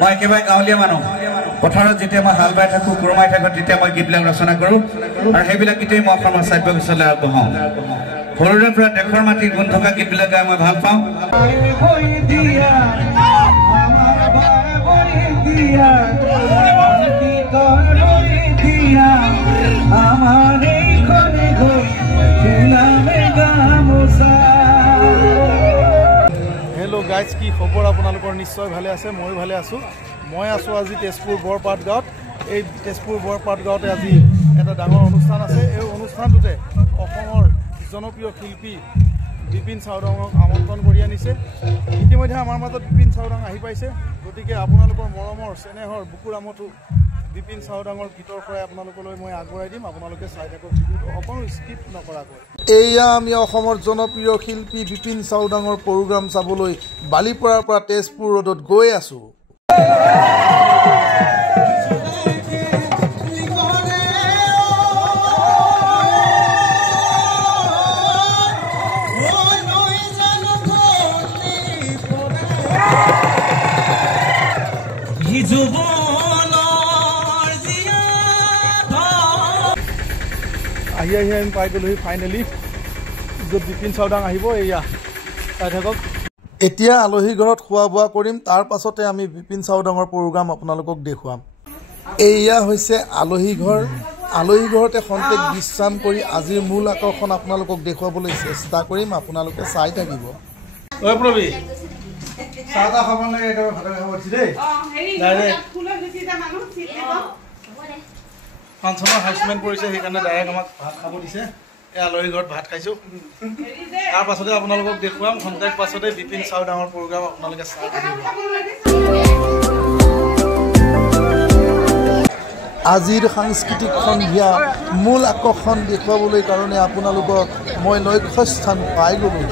মই একেবাৰে গাঁৱলীয়া মানুহ পথাৰত যেতিয়া মই হাল বাই থাকো কুৰমাই থাকো তেতিয়া মই গীতবিলাক ৰচনা কৰো আৰু সেইবিলাক গীতেই মই অসমৰ সাহিত্য বিশ্বলৈ আগবঢ়াওঁ সৰুৰে পৰা দেশৰ মাটিৰ গুণ থকা গীতবিলাক গাই মই ভাল পাওঁ হেল্ল' গাইজ কি খবৰ আপোনালোকৰ নিশ্চয় ভালে আছে মই ভালে আছোঁ মই আছোঁ আজি তেজপুৰ বৰপাট গাঁৱত এই তেজপুৰ বৰপাট গাঁৱতে আজি এটা ডাঙৰ অনুষ্ঠান আছে এই অনুষ্ঠানটোতে অসমৰ জনপ্ৰিয় শিল্পী বিপিন চাউদাঙক আমন্ত্ৰণ কৰি আনিছে ইতিমধ্যে আমাৰ মাজত বিপিন চাউদাং আহি পাইছে গতিকে আপোনালোকৰ মৰমৰ চেনেহৰ বুকুৰ আমঠু বিপিন চাউদাঙৰ গীতৰ পৰাই আপোনালোকলৈ মই আগবঢ়াই দিম আপোনালোকে চাই থাকক ভিডিঅ'টো অকণো স্কিপ নকৰাকৈ এয়া আমি অসমৰ জনপ্ৰিয় শিল্পী বিপিন চাউদাঙৰ প্ৰগ্ৰাম চাবলৈ বালিপৰাৰ পৰা তেজপুৰ ৰোডত গৈ আছোঁ আহি আমি পাই গ'লোহি ফাইনেলি য'ত বিপিন চাউদাং আহিব এয়া চাই থাকক এতিয়া আলহী ঘৰত খোৱা বোৱা কৰিম তাৰ পাছতে আমি বিপিন চাউদাঙৰ প্ৰগ্ৰাম আপোনালোকক দেখুৱাম এয়া হৈছে আলহী ঘৰতে খন্তেক বিশ্ৰাম কৰি আজিৰ মূল আকৰ্ষণ আপোনালোকক দেখুৱাবলৈ চেষ্টা কৰিম আপোনালোকে চাই থাকিব ঐ প্ৰবি চাহা খাব লাগে এটা ভাত খাব দিছে দেই ফাংচনৰ হাউচমেন পৰিছে সেইকাৰণে ডাইৰেক্ট আমাক ভাত খাব দিছে এই আলহী ঘৰত ভাত খাইছোঁ তাৰ পাছতে আপোনালোকক দেখুৱাম খন্তেক পাছতে বিপিন চাউদাঙৰ প্ৰগ্ৰাম আপোনালোকে চাই থাকিব আজিৰ সাংস্কৃতিক সন্ধিয়া মূল আকৰ্ষণ দেখুৱাবলৈ কাৰণে আপোনালোকক মই লক্ষ্যস্থান পাই গ'লোঁ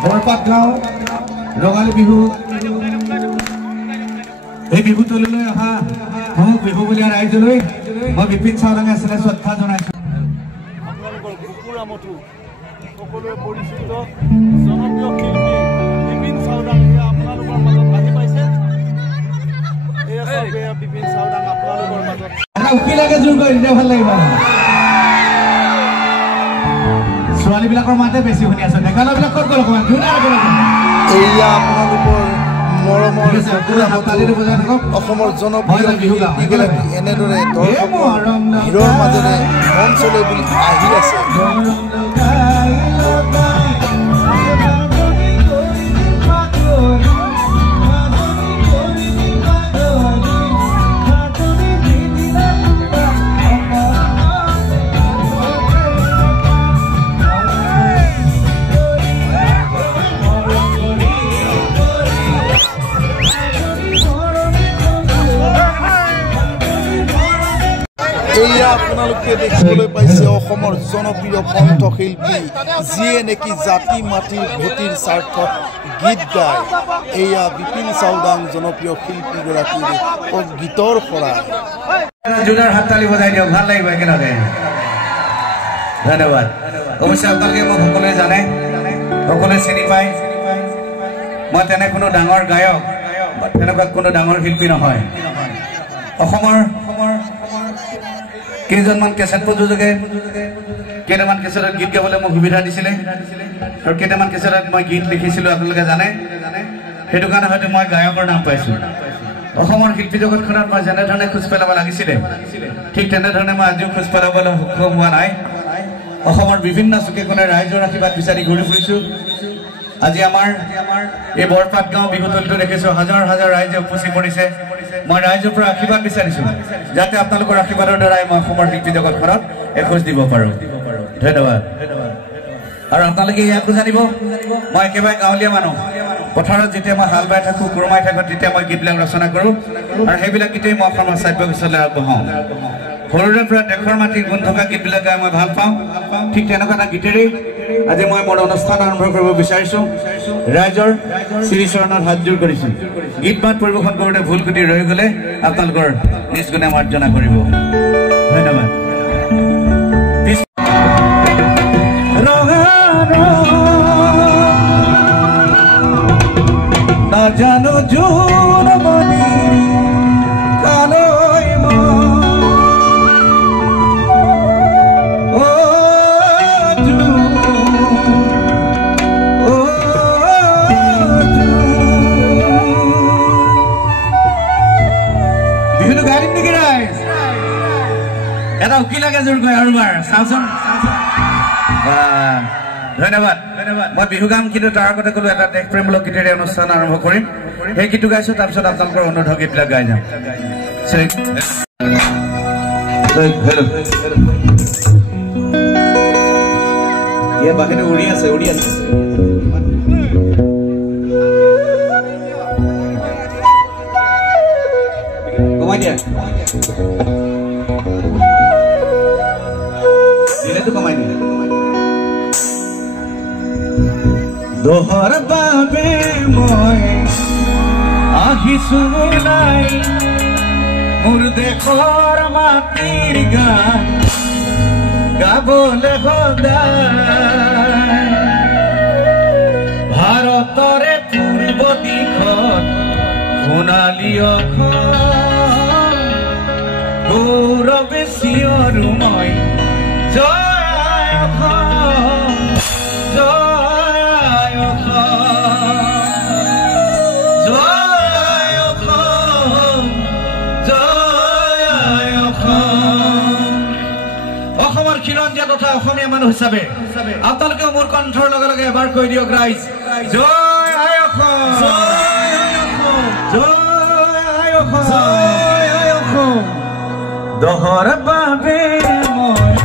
বৰপাট গাঁও ৰঙালী বিহু এই বিহুতলীলৈ অহা মোক বিহু বুলীয়া ৰাইজলৈ মই বিপিন চাউদাঙে আছিলে শ্ৰদ্ধা জনাইছোঁ আপোনালোকৰ বুকুৰ আমঠু সকলোৱে পৰিচিত জনপ্ৰিয় শিল্পী বিপিন চাউদাং আপোনালোকৰ মাজত আহি পাইছে এয়া বিপিন চাউদাং আপোনালোকৰ মাজত এটা উকিলাকে জোৰ কৰি দিলে ভাল লাগিব ছোৱালীবিলাকৰ মাতে বেছি শুনি আছো ডেকালবিলাক ক'ত গ'ল অকণমান এয়া আপোনালোকৰ মৰমৰ অসমৰ জনপ্ৰিয় শিল্পীগৰাকী এনেদৰে ভিৰৰ মাজেৰে মঞ্চলৈ বুলি আহি আছে এয়া আপোনালোকে দেখিবলৈ পাইছে অসমৰ জনপ্ৰিয় কণ্ঠশিল্পী যিয়ে নেকি জাতি মাটিৰ ভেটিৰ স্বাৰ্থত গীত গায় এয়া বিপিন চাউদাং জনপ্ৰিয় শিল্পীগৰাকীৰ গীতৰ পৰা জোনাৰ হাততালি বজাই দিয়ক ভাল লাগিব একেলগে ধন্যবাদ অৱশ্যে আপোনালোকে মোক সকলোৱে জানে সকলোৱে চিনি পায় মই তেনে কোনো ডাঙৰ গায়ক তেনেকুৱা কোনো ডাঙৰ শিল্পী নহয় অসমৰ কেইজনমান কেছেট প্ৰযোজকে কেইটামান কেছেটত গীত গাবলৈ মোক সুবিধা দিছিলে আৰু কেইটামান কেছেটত মই গীত লিখিছিলোঁ আপোনালোকে জানে সেইটো কাৰণে হয়তো মই গায়কৰ নাম পাইছোঁ অসমৰ শিল্পী জগতখনত মই যেনেধৰণে খোজ পেলাব লাগিছিলে ঠিক তেনেধৰণে মই আজিও খোজ পেলাবলৈ সক্ষম হোৱা নাই অসমৰ বিভিন্ন চুকে কোণে ৰাইজৰ আশীৰ্বাদ বিচাৰি ঘূৰি ফুৰিছোঁ আজি আমাৰ এই বৰপাট গাঁও বিহুতলীটো দেখিছোঁ হাজাৰ হাজাৰ ৰাইজে উপচি পৰিছে মই ৰাইজৰ পৰা আশীৰ্বাদ বিচাৰিছোঁ যাতে আপোনালোকৰ আশীৰ্বাদৰ দ্বাৰাই মই অসমৰ শিল্পী জগতখনত এখোজ দিব পাৰোঁ ধন্যবাদ আৰু আপোনালোকে ইয়াকো জানিব মই একেবাৰে গাঁৱলীয়া মানুহ পথাৰত যেতিয়া মই হাল বাই থাকো কুৰমাই থাকো তেতিয়া মই গীতবিলাক ৰচনা কৰোঁ আৰু সেইবিলাক গীতেই মই অসমৰ সাহিত্য বিশ্বলৈ আগবঢ়াওঁ সৰুৰে পৰা দেশৰ মাটিৰ গুণ থকা গীতবিলাক গাই মই ভাল পাওঁ ঠিক তেনেকুৱা এটা গীতেৰেই আজি মই মোৰ অনুষ্ঠান আৰম্ভ কৰিব বিচাৰিছোঁ ৰাইজৰ শ্ৰীচৰণত হাতযোৰ কৰিছোঁ গীত মাত পৰিৱেশন কৰোঁতে ভুল ক্ৰুটি ৰৈ গ'লে আপোনালোকৰ নিজ গুণে মাৰ্জনা কৰিব ধন্যবাদ নাজানো জোনমণি কালৈ বিহুটো গাই দিম নেকি ৰাইজ এটা উকি লাগে জোৰ গৈ আৰু বাৰ চাওঁচোন ধন্যবাদ মই বিহু গাম কিন্তু তাৰ আগতে ক'লো এটা দেশপ্ৰেমমূলক গীতেৰে অনুষ্ঠান আৰম্ভ কৰিম সেই গীতটো গাইছোঁ তাৰপিছত আপোনালোকৰ অনুৰোধ গীতবিলাক গাই যাম বাহিনী উৰি আছে কমাই দিয়া দিলেতো কমাই দিয়া দোহৰ বাবে মই আহিছো নাই মোৰ দেশৰ মাটিৰ গান গাবলৈ সদায় ভাৰতৰে পূৰ্ব দিশত সোণালী অসম গৌৰৱে চিঞৰো মই জয় অসম জয় অসমৰ খিলঞ্জীয়া তথা অসমীয়া মানুহ হিচাপে আপোনালোকে মোৰ কণ্ঠৰ লগে লগে এবাৰ কৈ দিয়ক ৰাইজ জয় আই অসম জয় আই অসম দহৰ বাবে মই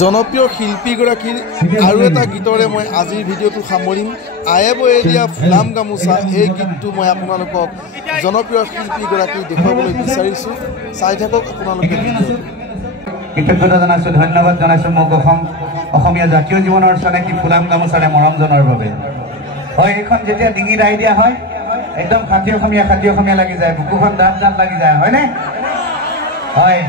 জনপ্ৰিয় শিল্পীগৰাকীৰ আৰু এটা গীতৰে মই আজিৰ ভিডিঅ'টো সামৰিম আয়ে বয়ে দিয়া ফুলাম গামোচা এই গীতটো মই আপোনালোকক জনপ্ৰিয় শিল্পীগৰাকী দেখুৱাবলৈ বিচাৰিছোঁ চাই থাকক আপোনালোকে কৃতজ্ঞতা জনাইছোঁ ধন্যবাদ জনাইছোঁ মোক অসমীয়া জাতীয় জীৱনৰ চেনেকি ফুলাম গামোচাৰে মৰম জনোৱাৰ বাবে হয় এইখন যেতিয়া ডিঙিত আহি দিয়া হয় একদম খাতি অসমীয়া লাগি যায় বুকুখন দাঁত লাগি যায় হয়নে হয়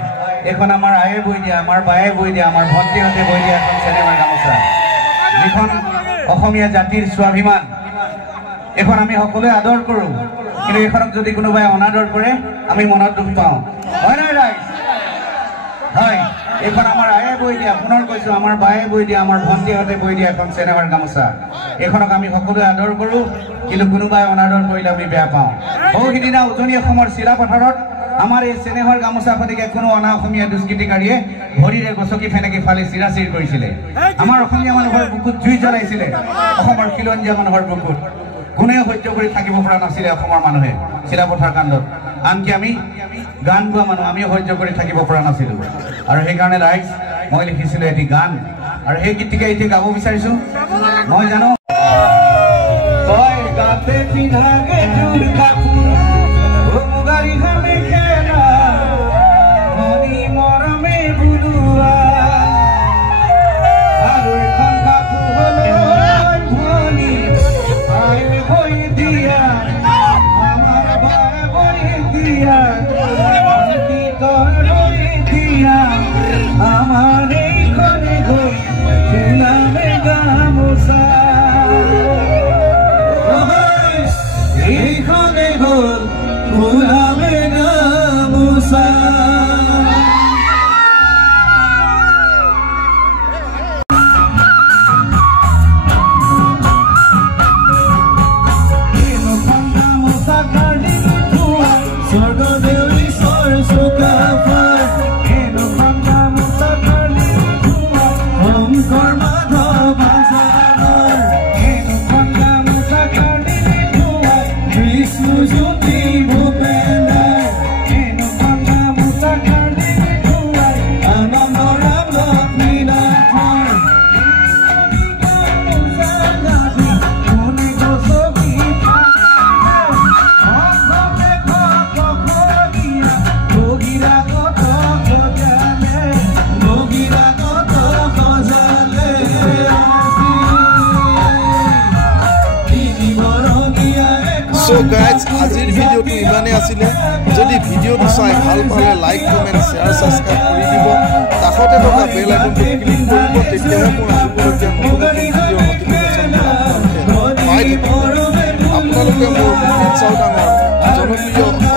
এখন আমাৰ আয়ে বৈ দিয়া আমাৰ বায়ে বৈ দিয়া আমাৰ ভণ্টিহঁতে বৈ দিয়া এখন চেনেমাৰ গামোচা যিখন অসমীয়া জাতিৰ স্বাভিমান এখন আমি সকলোৱে আদৰ কৰোঁ কিন্তু এইখনক যদি কোনোবাই অনাদৰ কৰে আমি মনত দুখ পাওঁ হয় নাই ৰাইজ এইখন আমাৰ আয়ে বৈ দিয়া পুনৰ কৈছোঁ আমাৰ বায়ে বৈ দিয়া আমাৰ ভণ্টিহঁতে বৈ দিয়া এখন চেনেহাৰ গামোচা এইখনক আমি সকলোৱে আদৰ কৰোঁ কিন্তু কোনোবাই অনাদৰ কৰিলে আমি বেয়া পাওঁ বহু সিদিনা উজনি অসমৰ চিলাপথাৰত আমাৰ এই চেনেহৰ গামোচা ফটিকে কোনো অনা অসমীয়া দুষ্কৃতিকাৰীয়ে ভৰিৰে গছকি ফেনেকি ফালি চিৰাচিৰ কৰিছিলে আমাৰ অসমীয়া মানুহৰ বুকুত জুই জ্বলাইছিলে অসমৰ খিলঞ্জীয়া মানুহৰ বুকুত কোনেও সহ্য কৰি থাকিব পৰা নাছিলে অসমৰ মানুহে চিলাপথাৰ কাণ্ডত আনকি আমি গান গোৱা মানুহ আমিও সহ্য কৰি থাকিব পৰা নাছিলোঁ আৰু সেইকাৰণে ৰাইজ মই লিখিছিলোঁ এটি গান আৰু সেই গীতটিকে এতিয়া গাব বিচাৰিছোঁ মই জানো তই গাতে পিন্ধাগে তোৰ কাপোৰ মুগাৰী খামে খেলা মনি মৰমে বুলুৱা আৰু এখন কাপোৰ হ'লৈ ভনী আই হৈ দিয়া আমাৰ বায়ে বৈ দিয়া ভণ্টি তই বৈ দিয়া আমাৰ এইখনে গৈ ফুলামে গামোচা এইখনে গ'ল ফুলামে গামোচা So guys, আজিৰ ভিডিঅ'টো ইমানেই আছিলে যদি ভিডিঅ'টো চাই ভাল পালে লাইক কমেণ্ট শ্বেয়াৰ ছাবস্ক্ৰাইব কৰি দিব কাষতে থকা বেল আইকনটো ক্লিক কৰিব তেতিয়াহে মোৰ আহিবলগীয়া নতুন ভিডিঅ'ৰ নটিফিকেশ্যন পাই থাকিব আপোনালোকে মোৰ চাউদাঙৰ জনপ্ৰিয়